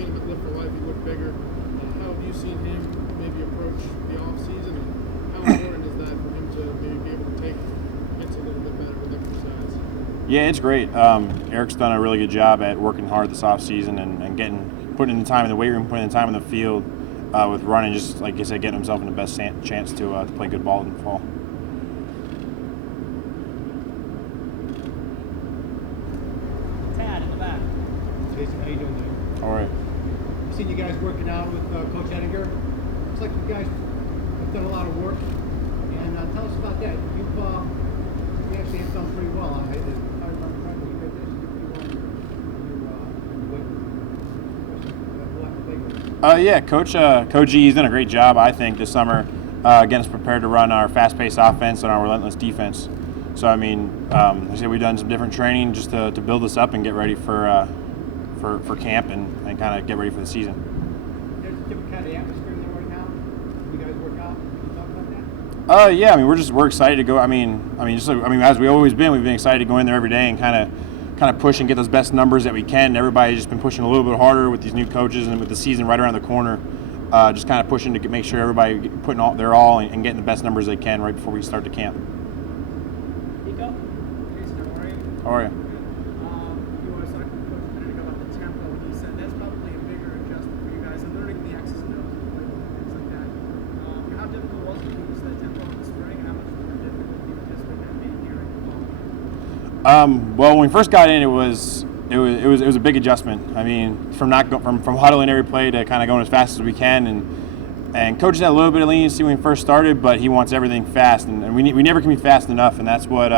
seen him at Lift for Life. He looked bigger. How have you seen him maybe approach the off season, and how important is that for him to maybe be able to take hits a little bit better with exercise? Yeah, it's great. Eric's done a really good job at working hard this off season and putting in the time in the weight room, putting in the time in the field with running. Just like I said, getting himself in the best chance to play good ball in the fall. Tad in the back. Jason, how you doing there? All right. I've seen you guys working out with Coach Edinger. Looks like you guys have done a lot of work. And tell us about that. You actually have done pretty well. I remember correctly, you did this. Yeah, Coach G's done a great job, I think, this summer getting us prepared to run our fast-paced offense and our relentless defense. So, I mean, like I said, we've done some different training just to build us up and get ready for camp and kind of get ready for the season. There's a different kind of atmosphere there right now. You guys work out. Can you talk about that? Yeah, I mean, we're excited to go. I mean, as we've always been, we've been excited to go in there every day and kind of push and get those best numbers that we can. Everybody's just been pushing a little bit harder with these new coaches and with the season right around the corner. Just kind of pushing to make sure everybody putting their all and getting the best numbers they can right before we start the camp. Nico? Jason, how are you? How are you? You want to talk to Coach a minute ago about the tempo, and he said that's probably a bigger adjustment for you guys and learning the X's and O's and things like that. How difficult was it to use that tempo in the spring, and how much more difficult do you anticipate that being here in the fall? Well, when we first got in, it was a big adjustment. I mean, from huddling every play to kind of going as fast as we can, and coach had a little bit of leniency when we first started, but he wants everything fast, and we never can be fast enough, and that's what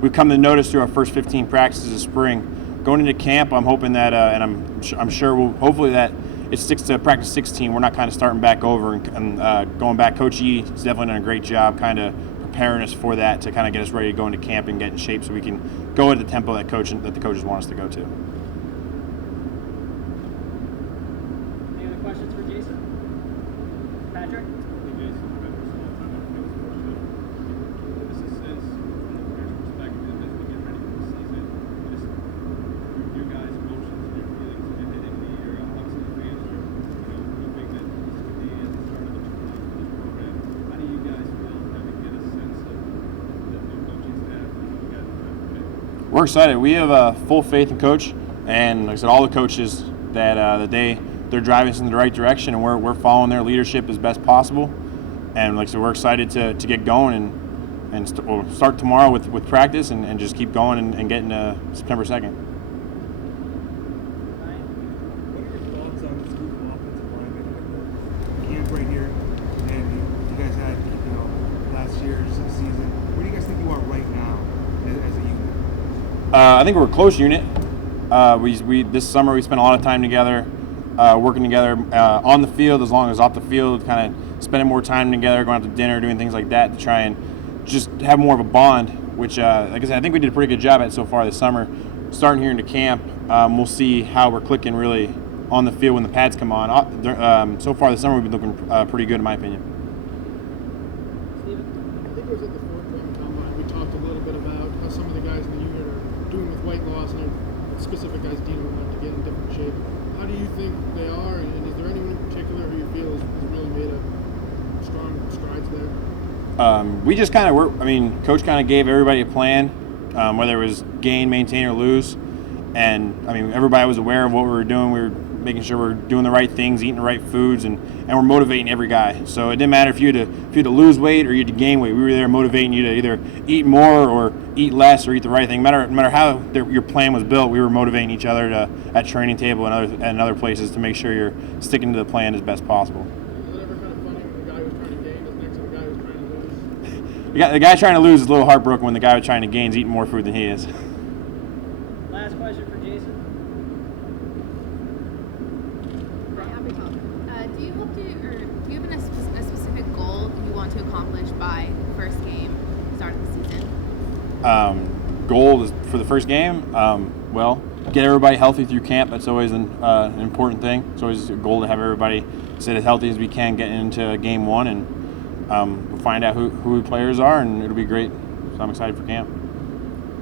we've come to notice through our first 15 practices this spring. Going into camp, I'm hoping that, and I'm sure hopefully that it sticks to practice 16. We're not kind of starting back over and going back. Coach E has definitely done a great job kind of preparing us for that to kind of get us ready to go into camp and get in shape so we can go at the tempo that the coaches want us to go to. Any other questions for Jason? Patrick? We're excited. We have full faith in Coach, and like I said, all the coaches that they're driving us in the right direction, and we're following their leadership as best possible. And like I said, we're excited to get going and we'll start tomorrow with practice and just keep going and getting to September 2nd. What are your thoughts on this group of offensive linemen with the camp right here? And you guys had, last year's season. Where do you guys think you are right now as a unit? I think we're a close unit. We this summer we spent a lot of time together, working together on the field as long as off the field, kind of spending more time together, going out to dinner, doing things like that to try and just have more of a bond, which, like I said, I think we did a pretty good job at so far this summer. Starting here into camp, we'll see how we're clicking really on the field when the pads come on. So far this summer we've been looking pretty good in my opinion. I think it was at the fourth round combine. We talked a little bit about how some of the guys in the unit are doing with weight loss, and specific guys Dino wanted to get in different shape. How do you think they are, and is there anyone in particular who you feel has really made a strong strides there? We just kind of Coach kind of gave everybody a plan, whether it was gain, maintain, or lose. And, everybody was aware of what we were doing. We were making sure we were doing the right things, eating the right foods, and we're motivating every guy. So it didn't matter if you had to lose weight or you had to gain weight. We were there motivating you to either eat more or eat less or eat the right thing. No matter how your plan was built, we were motivating each other at training table and other places to make sure you're sticking to the plan as best possible. Is it ever kind of funny when the guy who's trying to gain is next to the guy who's trying to lose? The guy trying to lose is a little heartbroken when the guy trying to gain is eating more food than he is. Last question for Jason. Do you hope to, or do you have a specific goal you want to accomplish by first game, start of the season? Goal is for the first game. Get everybody healthy through camp. That's always an important thing. It's always a goal to have everybody stay as healthy as we can getting into game one, and we'll find out who the players are, and it'll be great. So I'm excited for camp.